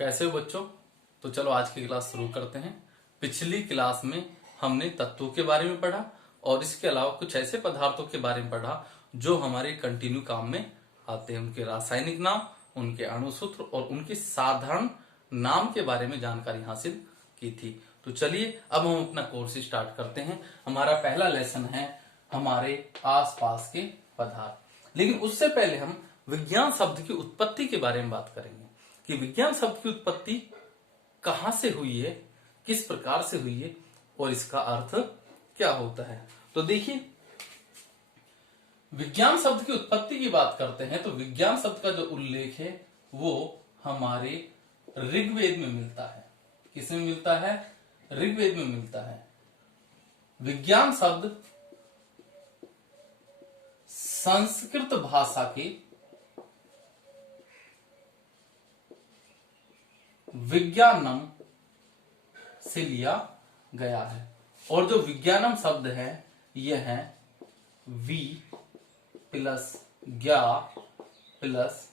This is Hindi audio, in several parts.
कैसे हो बच्चों। तो चलो आज की क्लास शुरू करते हैं। पिछली क्लास में हमने तत्वों के बारे में पढ़ा और इसके अलावा कुछ ऐसे पदार्थों के बारे में पढ़ा जो हमारे कंटिन्यू काम में आते हैं। उनके रासायनिक नाम, उनके अणुसूत्र और उनके साधारण नाम के बारे में जानकारी हासिल की थी। तो चलिए अब हम अपना कोर्स स्टार्ट करते हैं। हमारा पहला लेसन है हमारे आसपास के पदार्थ। लेकिन उससे पहले हम विज्ञान शब्द की उत्पत्ति के बारे में बात करेंगे कि विज्ञान शब्द की उत्पत्ति कहां से हुई है, किस प्रकार से हुई है और इसका अर्थ क्या होता है। तो देखिए, विज्ञान शब्द की उत्पत्ति की बात करते हैं तो विज्ञान शब्द का जो उल्लेख है वो हमारे ऋग्वेद में मिलता है। किसमें मिलता है? ऋग्वेद में मिलता है। विज्ञान शब्द संस्कृत भाषा के विज्ञानम से लिया गया है और जो विज्ञानम शब्द है यह है वी प्लस ज्ञा प्लस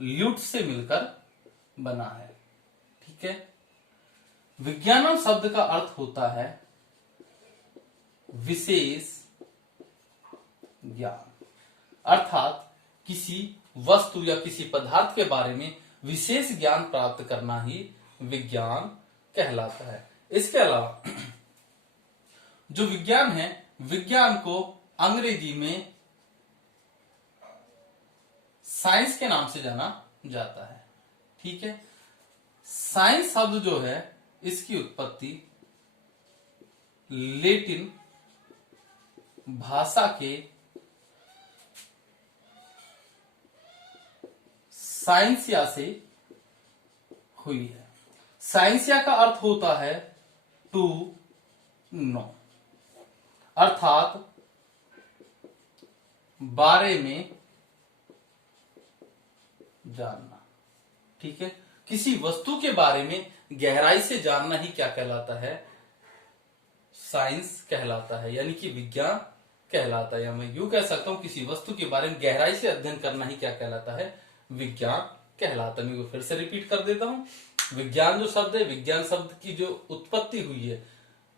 ल्यूट से मिलकर बना है। ठीक है। विज्ञानम शब्द का अर्थ होता है विशेष ज्ञान, अर्थात किसी वस्तु या किसी पदार्थ के बारे में विशेष ज्ञान प्राप्त करना ही विज्ञान कहलाता है। इसके अलावा जो विज्ञान है, विज्ञान को अंग्रेजी में साइंस के नाम से जाना जाता है। ठीक है। साइंस शब्द जो है इसकी उत्पत्ति लैटिन भाषा के साइंसिया से हुई है। साइंसिया का अर्थ होता है टू नो, अर्थात बारे में जानना। ठीक है। किसी वस्तु के बारे में गहराई से जानना ही क्या कहलाता है? साइंस कहलाता है, यानी कि विज्ञान कहलाता है। या मैं यूं कह सकता हूं किसी वस्तु के बारे में गहराई से अध्ययन करना ही क्या कहलाता है? विज्ञान कहलाता है। मैं फिर से रिपीट कर देता हूं। विज्ञान जो शब्द है, विज्ञान शब्द की जो उत्पत्ति हुई है,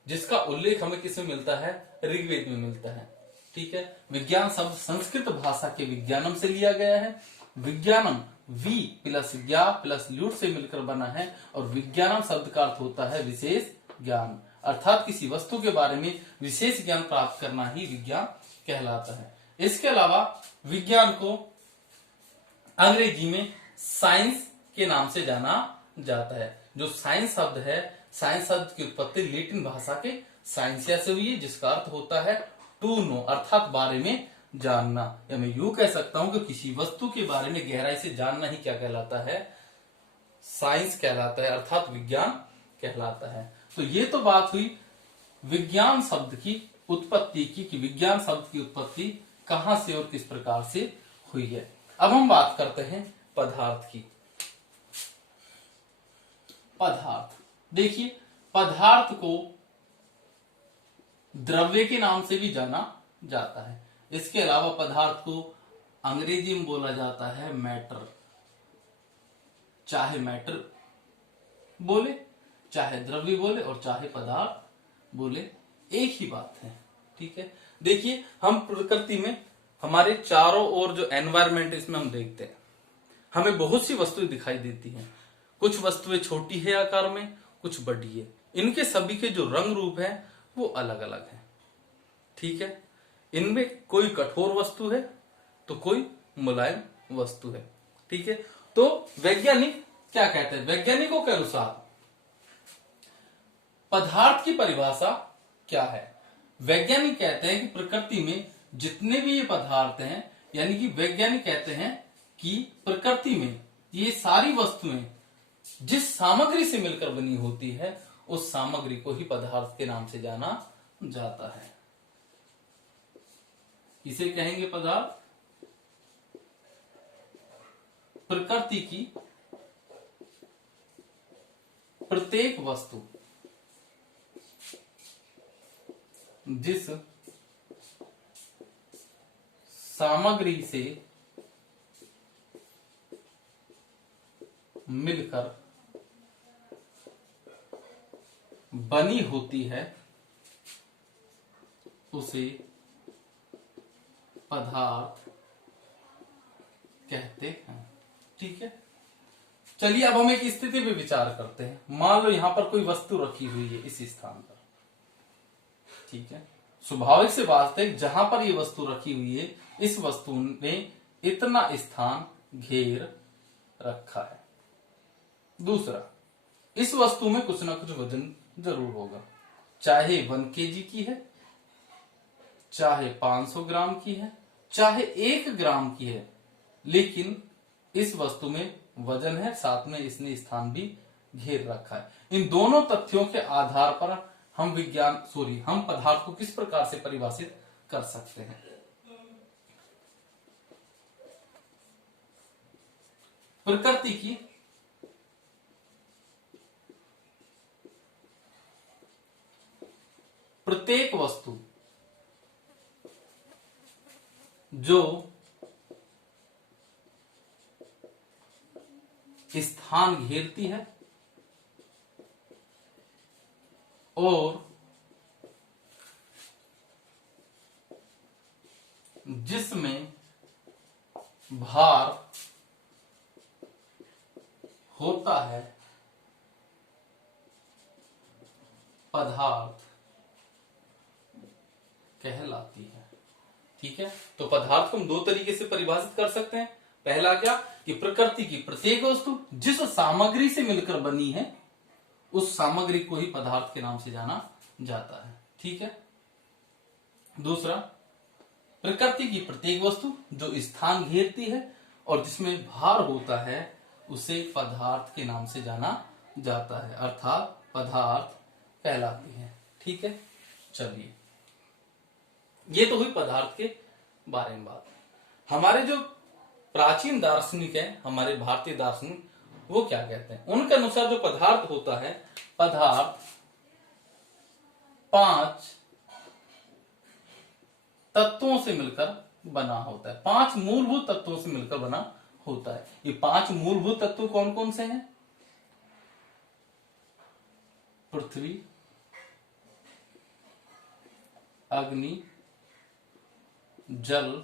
जिसका उल्लेख हमें किसमें मिलता है? ऋग्वेद में मिलता है। ठीक है। विज्ञान शब्द संस्कृत भाषा के विज्ञानम से लिया गया है। विज्ञानम वी प्लस ज्ञा प्लस ल्यूट से मिलकर बना है और विज्ञानम शब्द का अर्थ होता है विशेष ज्ञान, अर्थात किसी वस्तु के बारे में विशेष ज्ञान प्राप्त करना ही विज्ञान कहलाता है। इसके अलावा विज्ञान को अंग्रेजी में साइंस के नाम से जाना जाता है। जो साइंस शब्द है, साइंस शब्द की उत्पत्ति लैटिन भाषा के साइंसिया से हुई है, जिसका अर्थ होता है टू नो, अर्थात बारे में जानना। या मैं यूं कह सकता हूं कि किसी वस्तु के बारे में गहराई से जानना ही क्या कहलाता है? साइंस कहलाता है, अर्थात विज्ञान कहलाता है। तो ये तो बात हुई विज्ञान शब्द की उत्पत्ति की कि विज्ञान शब्द की उत्पत्ति कहां से और किस प्रकार से हुई है। अब हम बात करते हैं पदार्थ की। पदार्थ, देखिए, पदार्थ को द्रव्य के नाम से भी जाना जाता है। इसके अलावा पदार्थ को अंग्रेजी में बोला जाता है मैटर। चाहे मैटर बोले, चाहे द्रव्य बोले और चाहे पदार्थ बोले, एक ही बात है। ठीक है। देखिए, हम प्रकृति में हमारे चारों ओर जो एनवायरमेंट इसमें हम देखते हैं, हमें बहुत सी वस्तुएं दिखाई देती हैं। कुछ वस्तुएं छोटी है आकार में, कुछ बड़ी है। इनके सभी के जो रंग रूप है वो अलग अलग है। ठीक है। इनमें कोई कठोर वस्तु है तो कोई मुलायम वस्तु है। ठीक है। तो वैज्ञानिक क्या कहते हैं? वैज्ञानिकों के अनुसार पदार्थ की परिभाषा क्या है? वैज्ञानिक कहते हैं कि प्रकृति में जितने भी ये पदार्थ हैं, यानी कि वैज्ञानिक कहते हैं कि प्रकृति में ये सारी वस्तुएं जिस सामग्री से मिलकर बनी होती है उस सामग्री को ही पदार्थ के नाम से जाना जाता है। इसे कहेंगे पदार्थ। प्रकृति की प्रत्येक वस्तु जिस सामग्री से मिलकर बनी होती है उसे पदार्थ कहते हैं। ठीक है, चलिए अब हम एक स्थिति पे विचार करते हैं। मान लो यहां पर कोई वस्तु रखी हुई है इस स्थान पर। ठीक है, स्वाभाविक से वास्तविक जहां पर ये वस्तु रखी हुई है, इस वस्तु ने इतना स्थान घेर रखा है। दूसरा, इस वस्तु में कुछ ना कुछ वजन जरूर होगा, चाहे 1 kg की है, चाहे 500 ग्राम की है, चाहे 1 ग्राम की है, लेकिन इस वस्तु में वजन है, साथ में इसने स्थान भी घेर रखा है। इन दोनों तथ्यों के आधार पर हम हम पदार्थ को किस प्रकार से परिभाषित कर सकते हैं। प्रकृति की प्रत्येक वस्तु जो स्थान घेरती है और जिसमें भार होता है, पदार्थ कहलाती है। ठीक है, तो पदार्थ को हम 2 तरीके से परिभाषित कर सकते हैं। पहला क्या, कि प्रकृति की प्रत्येक वस्तु जिस सामग्री से मिलकर बनी है, उस सामग्री को ही पदार्थ के नाम से जाना जाता है। ठीक है, दूसरा, प्रकृति की प्रत्येक वस्तु जो स्थान घेरती है और जिसमें भार होता है, उसे पदार्थ के नाम से जाना जाता है, अर्थात पदार्थ कहलाती है। ठीक है, चलिए, ये तो हुई पदार्थ के बारे में बात। हमारे जो प्राचीन दार्शनिक है, हमारे भारतीय दार्शनिक, वो क्या कहते हैं? उनके अनुसार जो पदार्थ होता है, पदार्थ 5 तत्वों से मिलकर बना होता है। 5 मूलभूत तत्वों से मिलकर बना होता है। ये 5 मूलभूत तत्व कौन कौन से हैं? पृथ्वी, अग्नि, जल,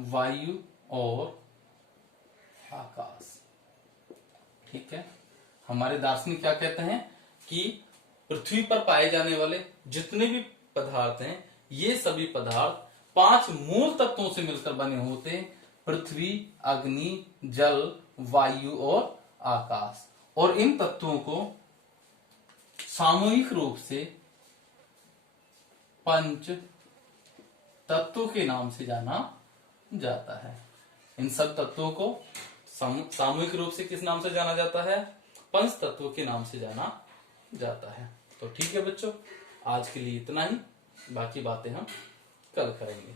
वायु और आकाश। ठीक है, हमारे दार्शनिक क्या कहते हैं कि पृथ्वी पर पाए जाने वाले जितने भी पदार्थ हैं, ये सभी पदार्थ 5 मूल तत्वों से मिलकर बने होते हैं। पृथ्वी, अग्नि, जल, वायु और आकाश। और इन तत्वों को सामूहिक रूप से 5 तत्वों के नाम से जाना जाता है। इन सब तत्वों को सामूहिक रूप से किस नाम से जाना जाता है? 5 तत्वों के नाम से जाना जाता है। तो ठीक है बच्चों, आज के लिए इतना ही, बाकी बातें हम कल करेंगे।